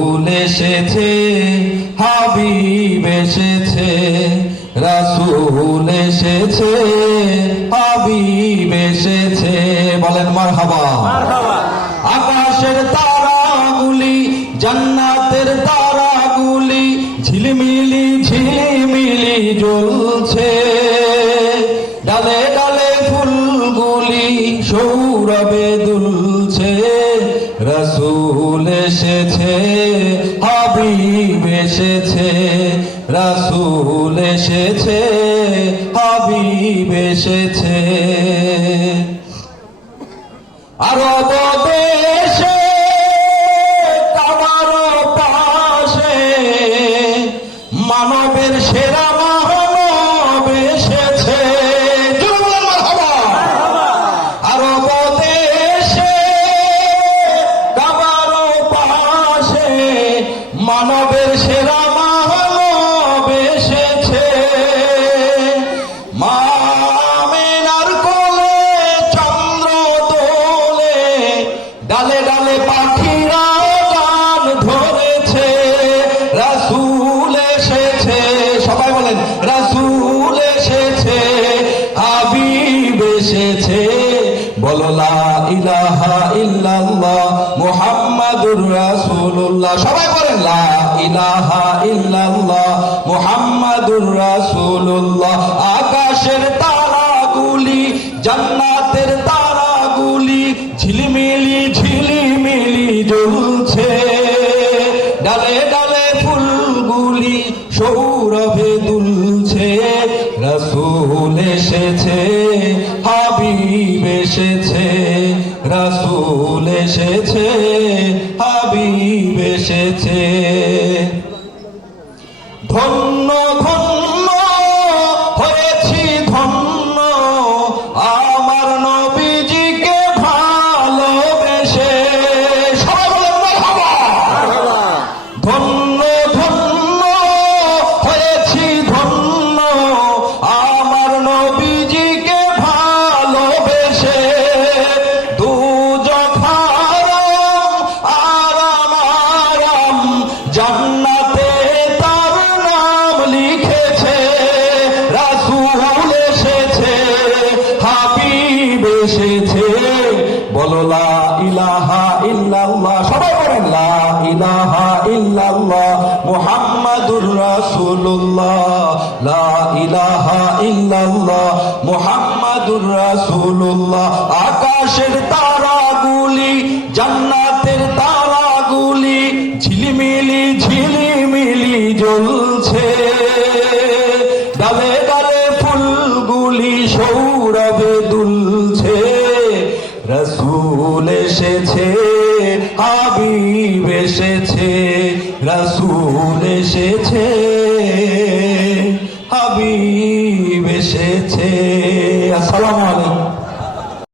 রাসূল এসেছে, হাবিব এসেছে, রাসূল এসেছে, হাবিব এসেছে। বলেন মারহাবা। আকাশের তারাগুলি, জান্নাতের তারাগুলি ঝিলমিলি ঝিলমিলি জ্বলছে। ডালে ডালে ফুলগুলি সৌরভে দুলছে। রাসূল এসেছে, হাবিব এসেছে, রাসূল এসেছে, হাবিব এসেছে। আরব দেশে কাবার পাশে মানবের সেরা মানব এসেছে। আরব দেশে কাবার পাশে মানবের সেরা মানব এসেছে। ডালে ডালে পাখিরা গান ধরেছে। রাসূল এসেছে, সবাই বলেন রাসূল এসেছে, হাবিব এসেছে। বলো লা ইলাহা ইল্লাল্লাহ মুহাম্মাদুর রাসূলুল্লাহ। সবাই বলেন লা ইলাহা ইল্লাল্লাহ মুহাম্মাদুর রাসূলুল্লাহ। আকাশের তারাগুলি, জান্নাতের তারাগুলি ঝিলমিলি ঝিলমিলি জ্বলছে। ডালে ডালে ফুলগুলি সৌরভে দুলছে। রাসূল এসেছে, হাবিব এসেছে, রাসূল এসেছে, হাবিব এসেছে। ধন্য ধন্য হয়েছি ধন্য আমার নবীজিকে ভালোবেসে। সবাই বলেন মারহাবা। ধন্য ধন্য হয়েছি ধন্য আমার নবীজিকে ভালোবেসে। দুজখ হারাম আরাম আরাম জান্নাতে তার নাম লিখেছে। রাসূল এসেছে, হাবিব এসেছে। বলো লা ইলাহা ইল্লাল্লাহ। সবাই বলেন লা ইলাহা ইল্লাল্লাহ মুহাম্মাদুর রাসূলুল্লাহ। লা ইলাহা ইল্লাল্লাহ মুহাম্মাদুর রাসূলুল্লাহ। আকাশের তারাগুলি, জান্নাতের তারাগুলি ঝিলমিলি ঝিলমিলি জ্বলছে। ডালে ডালে ফুলগুলি সৌরভে দুলছে। রাসূল এসেছে, হাবিব এসেছে, রাসূল এসেছে, হাবিব এসেছে।